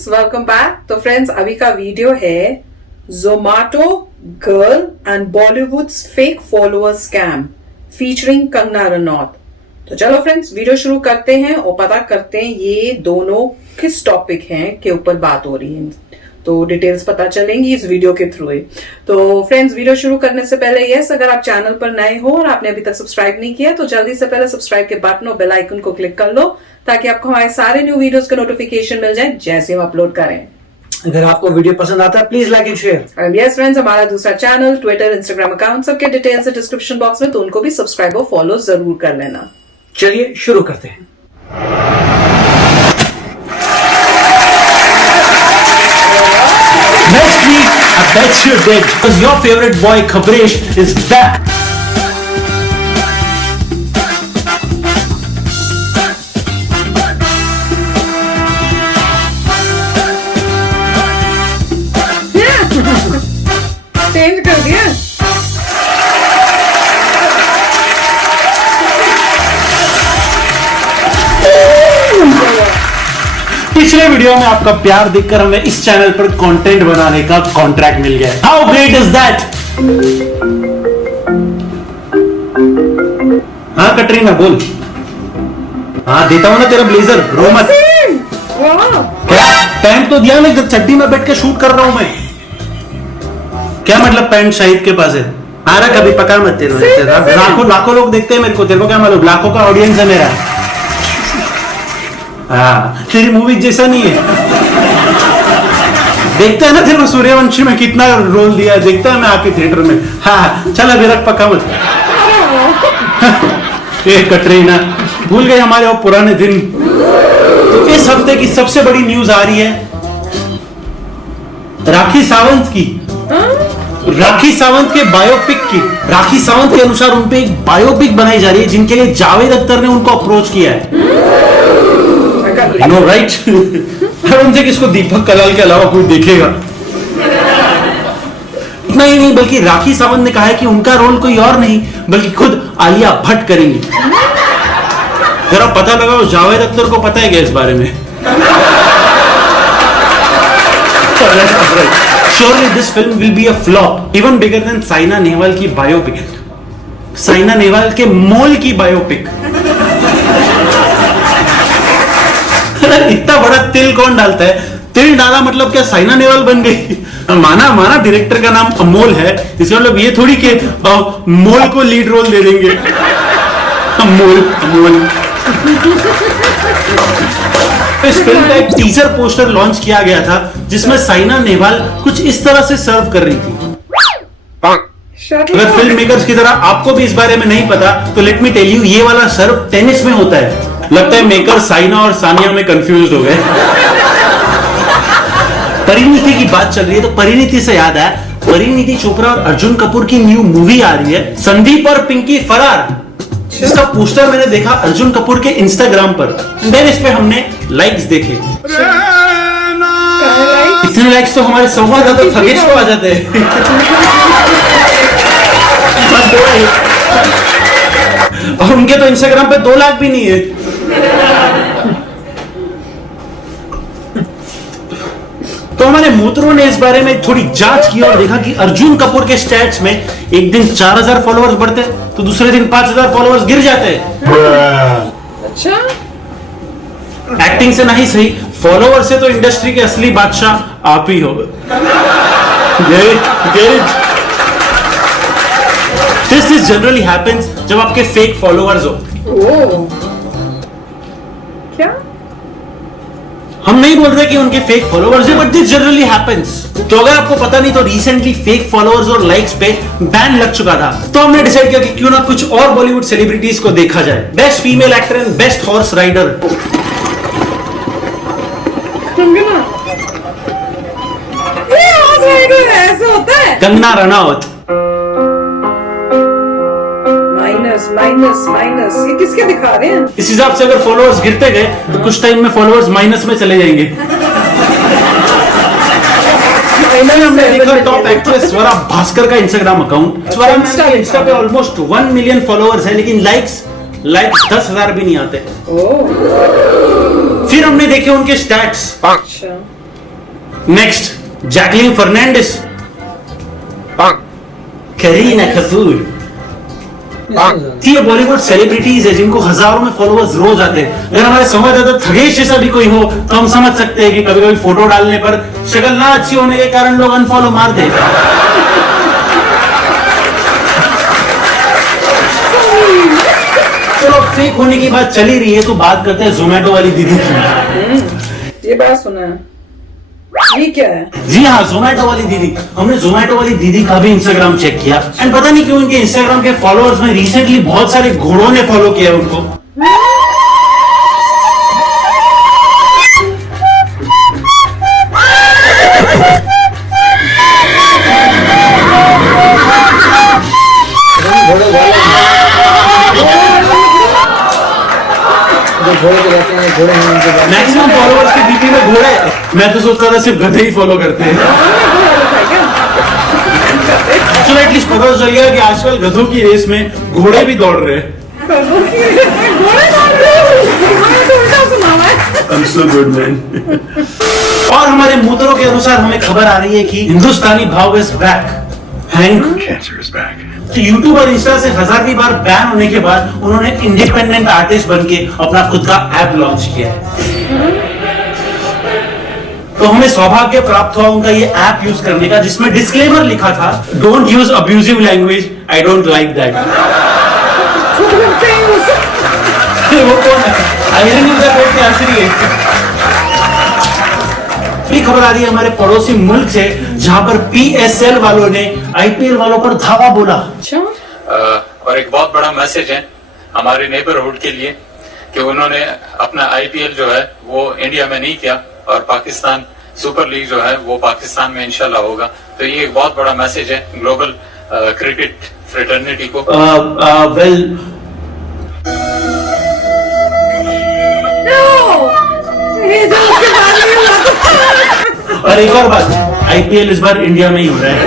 Friends, welcome back. तो friends, अभी का वीडियो है Zomato girl and Bollywoods fake follower scam featuring Kangana Ranaut. तो चलो फ्रेंड्स, वीडियो शुरू करते हैं और पता करते हैं ये दोनों किस टॉपिक हैं के ऊपर बात हो रही है। तो डिटेल्स पता चलेंगी इस वीडियो के थ्रू ही। तो फ्रेंड्स, वीडियो शुरू करने से पहले यस, अगर आप चैनल पर नए हो और आपने अभी तक सब्सक्राइब नहीं किया तो जल्दी से पहले सब्सक्राइब के बटन और बेल आइकन को क्लिक कर लो ताकि आपको हमारे सारे न्यू वीडियोस का नोटिफिकेशन मिल जाए जैसे हम अपलोड करें। अगर आपको वीडियो पसंद आता है please like and share. Yes friends, हमारा दूसरा चैनल, ट्विटर, इंस्टाग्राम अकाउंट सबके डिटेल्स है डिस्क्रिप्शन बॉक्स में, तो उनको भी सब्सक्राइब और फॉलो जरूर कर लेना। चलिए शुरू करते हैं। Next week, I bet you did, because your favorite boy Khabresh is back. Change कर दिया। पिछले वीडियो में आपका प्यार देखकर हमें इस चैनल पर कंटेंट बनाने का कॉन्ट्रैक्ट मिल गया। How great is that? हाँ कटरीना बोल। हाँ देता हूं ना तेरा ब्लेजर, रो मत। क्या पैंट तो दिया मैं, चड्डी में बैठ के शूट कर रहा हूं मैं। क्या मतलब पैंट शाहिद के पास है? आ रहा कभी पका मत तेरे। लाखों लोग देखते हैं मेरे को, तेरे को क्या मालूम? लाखों का ऑडियंस है मेरा। हाँ तेरी मूवी जैसा नहीं है। देखता है ना तेरे को सूर्यवंशी में कितना रोल दिया है, देखता है मैं आके थिएटर में। हाँ चल अभी रख, पका मत। ए कटरीना, भूल गए हमारे वो पुराने दिन। तो इस हफ्ते की सबसे बड़ी न्यूज आ रही है राखी सावंत की। राखी सावंत के बायोपिक की। राखी सावंत के अनुसार उनपे एक बायोपिक बनाई जा रही है जिनके लिए जावेद अख्तर ने उनको अप्रोच किया है। No right? उनसे किसको दीपक कलाल के अलावा कोई देखेगा? इतना ही नहीं, बल्कि राखी सावंत ने कहा है कि उनका रोल कोई और नहीं बल्कि खुद आलिया भट्ट करेंगी। जरा पता लगाओ जावेद अख्तर को पता है क्या इस बारे में? Surely this film will be a flop, even bigger than Saina Nehwal की बायोपिक। साइना नेहवाल के मोल की बायोपिक। इतना बड़ा तिल कौन डालता है? तिल डाला मतलब क्या साइना नेहवाल बन गई? माना डायरेक्टर का नाम अमोल है, इसका मतलब ये थोड़ी कि मोल को लीड रोल दे देंगे। अमोल। इस फिल्म का एक टीजर पोस्टर लॉन्च किया गया था जिसमें साइना नेहवाल कुछ इस तरह से सर्व कर रही थी। अगर फिल्म मेकर्स की तरह आपको भी इस बारे में नहीं पता तो लेट मी टेल यू, ये वाला सर्व टेनिस में होता है। लगता है मेकर साइना और सानिया में कंफ्यूज हो गए। परिणीति की बात चल रही है तो परिणीति से याद आया, परिणीति चोपड़ा और अर्जुन कपूर की न्यू मूवी आ रही है, संदीप और पिंकी फरार। इसका पोस्टर मैंने देखा अर्जुन कपूर के इंस्टाग्राम पर। देन इस पे हमने लाइक्स देखे। इतने लाइक्स तो हमारे संवाददाता थकेश को आ जाते हैं। और उनके तो इंस्टाग्राम पे 2 लाख भी नहीं है। तो हमारे मूत्रों ने इस बारे में थोड़ी जांच की और देखा कि अर्जुन कपूर के स्टैट्स में एक दिन 4000 फॉलोअर्स बढ़ते तो दूसरे दिन 5000 फॉलोअर्स गिर जाते। अच्छा, एक्टिंग से नहीं सही, फॉलोअर से तो इंडस्ट्री के असली बादशाह आप ही हो। This generally happens जब आपके फेक फॉलोअर्स हो। क्या? हम नहीं बोल रहे कि उनके फेक फॉलोअर्स है, बट दिस जनरली हैपेंस। तो अगर आपको पता नहीं तो रिसेंटली फेक फॉलोअर्स और लाइक्स पे बैन लग चुका था, तो हमने डिसाइड किया कि क्यों ना कुछ और बॉलीवुड सेलिब्रिटीज को देखा जाए। Best female actor and best horse rider. ऐसे होता है? कंगना रनौत। माइनस ये किसके दिखा रहे हैं? इस हिसाब से अगर फॉलोअर्स गिरते गए तो कुछ टाइम में फॉलोअर्स माइनस में चले जाएंगे। हमने देखा टॉप एक्ट्रेस स्वरा भास्कर का इंस्टाग्राम अकाउंट। स्वरा मैम इंस्टा पे ऑलमोस्ट 1 मिलियन फॉलोअर्स है, लेकिन लाइक्स 10,000 भी नहीं आते। फिर हमने देखे उनके stats. Next Jacqueline Fernandez, Kareena Kapoor, ये बॉलीवुड सेलिब्रिटीज है जिनको हजारों में फॉलोअर्स रोज आते हैं। अगर हमारे संवाददाता थगेश जैसा भी कोई हो तो हम समझ सकते हैं कि कभी कभी फोटो डालने पर शक्ल ना अच्छी होने के कारण लोग अनफॉलो मार देते हैं। चलो फेक होने की बात चली रही है तो बात करते हैं जोमेटो वाली दीदी की। ये बात सुना है, ये क्या है? जी हाँ, जोमेटो वाली दीदी। हमने जोमेटो वाली दीदी का भी इंस्टाग्राम चेक किया एंड पता नहीं क्यों इनके इंस्टाग्राम के फॉलोअर्स में रिसेंटली बहुत सारे घोड़ों ने फॉलो किया उनको। मैक्सिमम फॉलोअर्स के डीपी में घोड़े। मैं तो सोचता था सिर्फ गधे ही फॉलो करते हैं। चलो एटलीस्ट पता तो चल गया कि आजकल गधों की रेस में घोड़े भी दौड़ रहे हैं। I'm so good, man. और हमारे मूत्रों के अनुसार हमें खबर आ रही है कि हिंदुस्तानी भाव is back. Cancer is back. तो यूट्यूब और इंस्टा से हजारवीं बार बैन होने के बाद उन्होंने इंडिपेंडेंट आर्टिस्ट बनके अपना खुद का ऐप लॉन्च किया है। तो हमें सौभाग्य प्राप्त हुआ उनका ये ऐप यूज करने का जिसमें डिस्क्लेमर लिखा था, don't use abusive language, I don't like that. वो कौन है? आयरनी के आश्री है। खबर आ रही है हमारे पड़ोसी मुल्क से जहां पर PSL वालों ने IPL वालों पर धावा बोला। और एक बहुत बड़ा मैसेज है हमारे नेबरहुड के लिए कि उन्होंने अपना IPL जो है वो इंडिया में नहीं किया और पाकिस्तान सुपर लीग जो है वो पाकिस्तान में इंशाल्लाह होगा। तो ये एक बहुत बड़ा मैसेज है ग्लोबल क्रिकेट फ्रेटर्निटी को। वेल और एक और बात, IPL इस बार इंडिया में ही हो रहा है।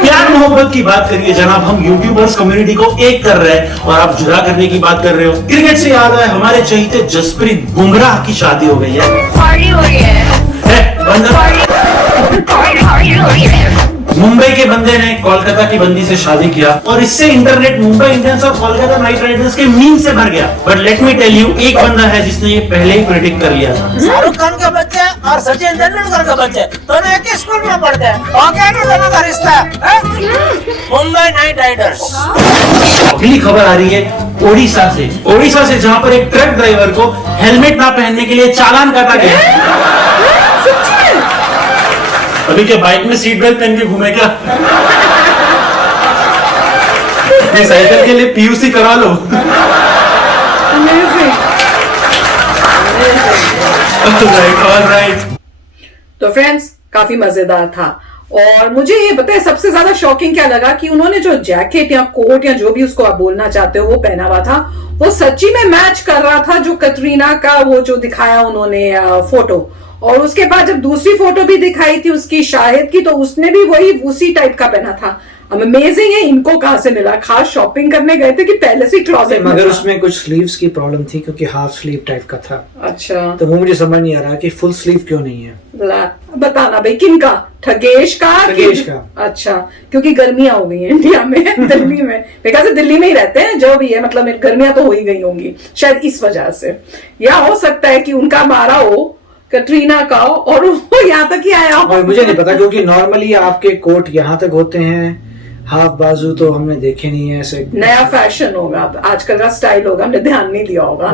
प्यार मोहब्बत की बात करिए जनाब, हम यूट्यूबर्स कम्युनिटी को एक कर रहे हैं और आप जुदा करने की बात कर रहे हो। क्रिकेट से याद है हमारे चहीते जसप्रीत बुमराह की शादी हो गई है। मुंबई के बंदे ने कोलकाता की बंदी से शादी किया और इससे इंटरनेट मुंबई इंडियंस और कोलकाता नाइट राइडर्स के मीम से भर गया। But let me tell you, एक बंदा है जिसने ये पहले ही प्रेडिक्ट कर लिया था। शाहरुख खान का बच्चा और सचिन तेंदुलकर का बच्चा दोनों एक ही स्कूल में पढ़ते हैं। और क्या दोनों का रिश्ता? Mumbai night Riders. अगली खबर आ रही है ओडिशा से जहां पर एक ट्रक ड्राइवर को हेलमेट ना पहनने के लिए चालान काटा गया। अभी क्या बाइक में सीट बेल्ट पहन के घूमे क्या? ये साइकिल के लिए PUC करा लो। तो फ्रेंड्स काफी मजेदार था और मुझे ये पता है सबसे ज्यादा शॉकिंग क्या लगा कि उन्होंने जो जैकेट या कोट या जो भी उसको आप बोलना चाहते हो वो पहना हुआ था, वो सच्ची में मैच कर रहा था जो कटरीना का वो जो दिखाया उन्होंने फोटो। और उसके बाद जब दूसरी फोटो भी दिखाई थी उसकी शाहिद की तो उसने भी वही उसी टाइप का पहना था। अमेजिंग है, इनको कहां से मिला? खास शॉपिंग करने गए थे कि पहले से क्लॉजेट में? मगर उसमें कुछ स्लीव्स की प्रॉब्लम थी क्योंकि हाफ स्लीव टाइप का था। अच्छा, तो वो मुझे समझ नहीं आ रहा कि फुल स्लीव क्यों नहीं है। बताना भाई, किन का? ठगेश का? अच्छा, क्योंकि गर्मियां हो गई हैं इंडिया में दिल्ली में, बिकॉज दिल्ली में ही रहते हैं जो भी है, मतलब गर्मियां तो हो ही गई होंगी शायद इस वजह से, या हो सकता है कि उनका मारा हो कटरीना का और वो यहाँ तक ही आया हो। और मुझे नहीं पता क्योंकि नॉर्मली आपके कोट यहाँ तक होते हैं, हाफ बाजू तो हमने देखे नहीं है ऐसे। नया फैशन होगा, आजकल का स्टाइल होगा, हमने ध्यान नहीं दिया होगा।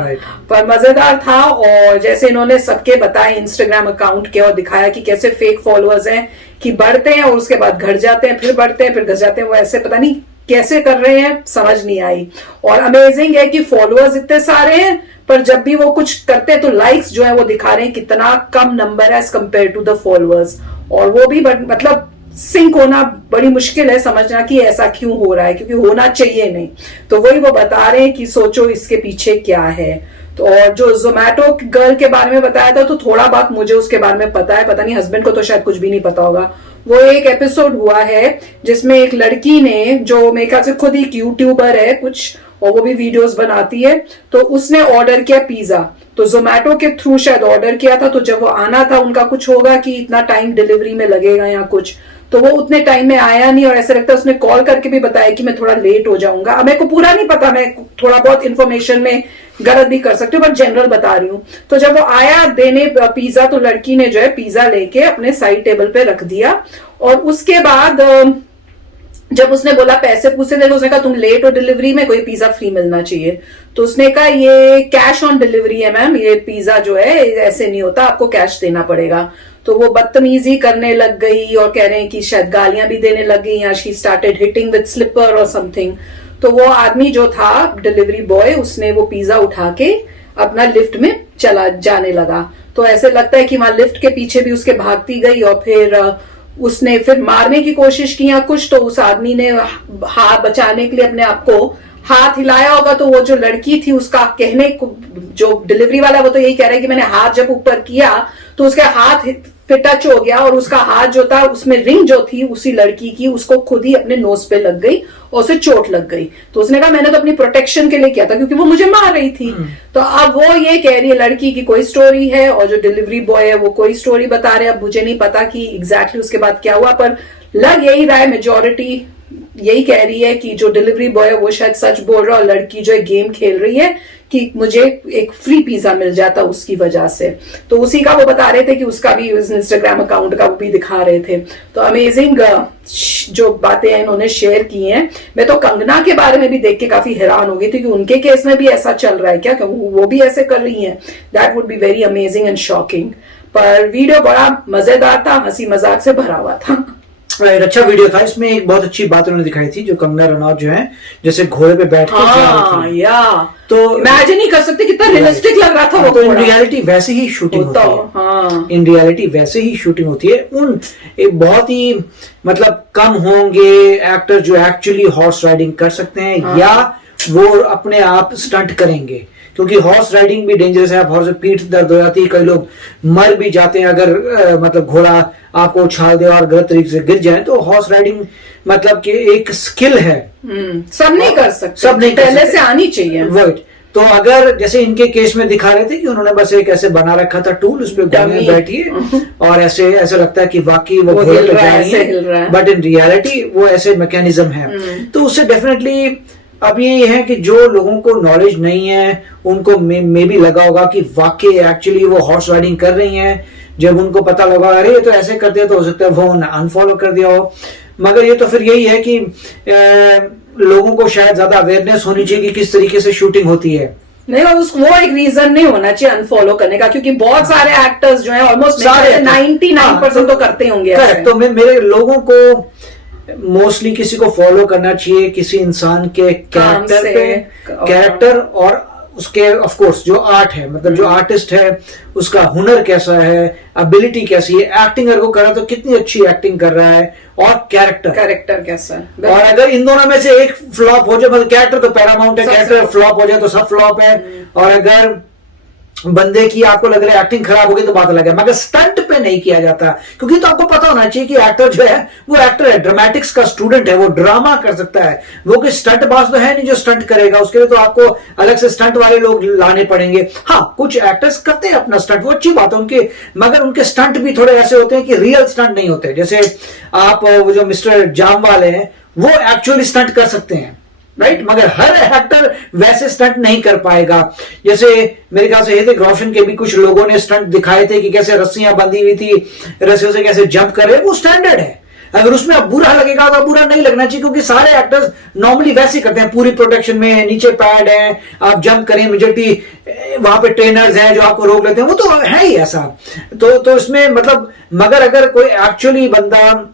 पर मजेदार था। और जैसे इन्होंने सबके बताए इंस्टाग्राम अकाउंट के और दिखाया कि कैसे फेक फॉलोअर्स हैं कि बढ़ते हैं और उसके बाद घट जाते हैं, फिर बढ़ते हैं फिर घट जाते हैं, वो ऐसे पता नहीं कैसे कर रहे हैं, समझ नहीं आई। और अमेजिंग है कि फॉलोअर्स इतने सारे हैं पर जब भी वो कुछ करते हैं तो लाइक्स जो है वो दिखा रहे हैं कितना कम नंबर है as compared to the followers. और वो भी मतलब सिंक होना बड़ी मुश्किल है, समझना कि ऐसा क्यों हो रहा है, क्योंकि होना चाहिए नहीं। तो वही वो बता रहे हैं कि सोचो इसके पीछे क्या है। तो और जो जोमेटो गर्ल के बारे में बताया था तो थोड़ा बहुत मुझे उसके बारे में पता है, पता नहीं हस्बैंड को तो शायद कुछ भी नहीं पता होगा। वो एक एपिसोड हुआ है जिसमें एक लड़की ने, जो मेरे ख्याल से खुद ही यूट्यूबर है कुछ और वो भी वीडियोस बनाती है, तो उसने ऑर्डर किया पिज्जा। तो जोमेटो के थ्रू शायद ऑर्डर किया था, तो जब वो आना था उनका कुछ होगा कि इतना टाइम डिलीवरी में लगेगा या कुछ, तो वो उतने टाइम में आया नहीं, और ऐसा लगता है उसने कॉल करके भी बताया कि मैं थोड़ा लेट हो जाऊंगा। अब मेरे को पूरा नहीं पता, मैं थोड़ा बहुत इन्फॉर्मेशन में गलत भी कर सकती हूँ, बट जनरल बता रही हूँ। तो जब वो आया देने पिज्जा, तो लड़की ने जो है पिज्जा लेके अपने साइड टेबल पे रख दिया, और उसके बाद जब उसने बोला पैसे पूछे थे, तो उसने कहा तुम लेट हो डिलीवरी में, कोई पिज्जा फ्री मिलना चाहिए। तो उसने कहा ये कैश ऑन डिलीवरी है मैम, ये पिज्जा जो है ऐसे नहीं होता, आपको कैश देना पड़ेगा। तो वो बदतमीजी करने लग गई और कह रहे हैं कि शायद गालियां भी देने लग गई, या she started hitting with slipper और समथिंग। तो वो आदमी जो था डिलीवरी बॉय, उसने वो पिज्जा उठा के अपना लिफ्ट में चला जाने लगा। तो ऐसे लगता है कि वहां लिफ्ट के पीछे भी उसके भागती गई, और फिर उसने फिर मारने की कोशिश की या कुछ, तो उस आदमी ने हाथ बचाने के लिए अपने आप को हाथ हिलाया होगा। तो वो जो लड़की थी उसका कहने को, जो डिलीवरी वाला वो तो यही कह रहा है कि मैंने हाथ जब ऊपर किया तो उसके हाथ पे टच हो गया, और उसका हाथ जो था उसमें रिंग जो थी उसी लड़की की, उसको खुद ही अपने नोज पे लग गई और उसे चोट लग गई। तो उसने कहा मैंने तो अपनी प्रोटेक्शन के लिए किया था, क्योंकि वो मुझे मार रही थी। तो अब वो ये कह रही है लड़की की कोई स्टोरी है, और जो डिलीवरी बॉय है वो कोई स्टोरी बता रहे हैं। अब मुझे नहीं पता कि एग्जैक्टली उसके बाद क्या हुआ, पर लग यही रहा है, मेजोरिटी यही कह रही है कि जो डिलीवरी बॉय है वो शायद सच बोल रहा है, और लड़की जो है गेम खेल रही है कि मुझे एक फ्री पिज्जा मिल जाता उसकी वजह से। तो उसी का वो बता रहे थे कि उसका भी इंस्टाग्राम अकाउंट का वो भी दिखा रहे थे। तो अमेजिंग जो बातें हैं इन्होंने शेयर की हैं। मैं तो कंगना के बारे में भी देख के काफी हैरान हो गई थी कि उनके केस में भी ऐसा चल रहा है क्या, वो भी ऐसे कर रही हैं। That would be very amazing and shocking. पर वीडियो बड़ा मजेदार था, हंसी मजाक से भरा हुआ था। राइट, अच्छा वीडियो था। इसमें एक बहुत अच्छी बात उन्होंने दिखाई थी, जो कंगना रनौत जो है जैसे घोड़े पे बैठ के जा रही थी। या तो इमेजिन नहीं कर सकते कितना रियलिस्टिक लग रहा था वो। तो इन रियलिटी वैसे ही शूटिंग होती है। हाँ। इन रियलिटी वैसे ही शूटिंग होती है। उन एक बहुत ही मतलब कम होंगे एक्टर जो एक्चुअली हॉर्स राइडिंग कर सकते हैं। हाँ। या वो अपने आप स्टंट करेंगे, क्योंकि हॉर्स राइडिंग भी डेंजरस है। हॉर्स में पीठ दर्द हो जाती है, कई लोग मर भी जाते हैं अगर मतलब घोड़ा आपको उछाल दे और गलत तरीके से गिर जाए। तो हॉर्स राइडिंग मतलब कि एक स्किल है, सब नहीं कर सकते, सब नहीं पहले से आनी चाहिए। राइट। तो अगर जैसे इनके केस में दिखा रहे थे कि उन्होंने बस एक ऐसे बना रखा था टूल, उस पर घोड़े में बैठी है और ऐसे ऐसा लगता है कि वाकई वो घोड़े पे जा रही है, बट इन रियलिटी वो ऐसे मैकेनिज्म है। तो उससे डेफिनेटली अब ये है कि जो लोगों को नॉलेज नहीं है उनको मे भी लगा होगा कि वाकई एक्चुअली वो हॉर्स राइडिंग कर रही हैं। जब उनको पता लगा अरे ये तो ऐसे करते हैं, तो हो सकता है वो अनफॉलो कर दिया हो। मगर ये तो फिर यही है कि लोगों को शायद ज्यादा अवेयरनेस होनी चाहिए कि किस तरीके से शूटिंग होती है। नहीं, वो एक रीजन नहीं होना चाहिए अनफॉलो करने का, क्योंकि बहुत सारे एक्टर्स जो हैं ऑलमोस्ट 99% तो करते होंगे। तो मेरे लोगों को मोस्टली किसी को फॉलो करना चाहिए किसी इंसान के कैरेक्टर पे, कैरेक्टर और उसके ऑफ कोर्स जो आर्ट है, मतलब जो आर्टिस्ट है उसका हुनर कैसा है, एबिलिटी कैसी है, एक्टिंग अगर वो कर रहा है तो कितनी अच्छी एक्टिंग कर रहा है, और कैरेक्टर कैसा है। और अगर इन दोनों में से एक फ्लॉप हो जाए, मतलब कैरेक्टर तो पैरामाउंट है, कैरेक्टर फ्लॉप हो जाए तो सब फ्लॉप है। और अगर बंदे की आपको लग रहा है एक्टिंग खराब होगी तो बात अलग है, मगर स्टंट पे नहीं किया जाता। क्योंकि तो आपको पता होना चाहिए कि एक्टर जो है वो एक्टर है, ड्रामेटिक्स का स्टूडेंट है, वो ड्रामा कर सकता है। वो कोई स्टंट बाज तो है नहीं जो स्टंट करेगा, उसके लिए तो आपको अलग से स्टंट वाले लोग लाने पड़ेंगे। हाँ, कुछ एक्टर्स करते हैं अपना स्टंट, वो अच्छी बात है उनके, मगर उनके स्टंट भी थोड़े ऐसे होते हैं कि रियल स्टंट नहीं होते। जैसे आप वो जो मिस्टर जामवाल है वो एक्चुअली स्टंट कर सकते हैं, राइट, मगर हर एक्टर वैसे स्टंट नहीं कर पाएगा। जैसे मेरे ख्याल से ऋतिक रोशन के भी कुछ लोगों ने स्टंट दिखाए थे कि कैसे रस्सियां बंधी हुई थी, रस्सियों से कैसे जंप कर रहे हैं, वो स्टैंडर्ड है। अगर उसमें अब बुरा लगेगा तो बुरा नहीं लगना चाहिए, क्योंकि सारे एक्टर्स नॉर्मली वैसे करते हैं, पूरी प्रोटेक्शन में, नीचे पैड है, आप जंप करें, मेजॉरिटी वहां पे ट्रेनर्स हैं जो आपको रोक लेते हैं, वो तो है ही ऐसा। तो इसमें मतलब, मगर अगर कोई एक्चुअली बंदा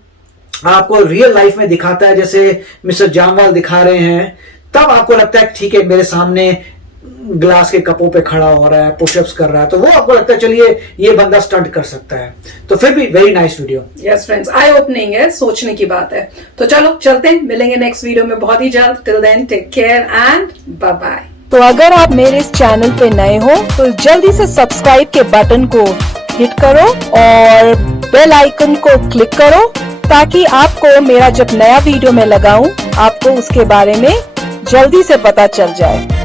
आपको रियल लाइफ में दिखाता है, जैसे मिस्टर जामवाल दिखा रहे हैं, तब आपको लगता है ठीक है मेरे सामने ग्लास के कपों पे खड़ा हो रहा है, पुशअप्स कर रहा है, तो वो आपको लगता है चलिए ये बंदा स्टंट कर सकता है। तो फिर भी very nice video. Yes friends, I opening है, सोचने की बात है। तो चलो चलते हैं, मिलेंगे नेक्स्ट वीडियो में बहुत ही जल्द। Till then take care and bye bye. तो अगर आप मेरे इस चैनल पे नए हो तो जल्दी से सब्सक्राइब के बटन को हिट करो और बेल आइकन को क्लिक करो, ताकि आपको मेरा जब नया वीडियो मैं लगाऊं आपको उसके बारे में जल्दी से पता चल जाए।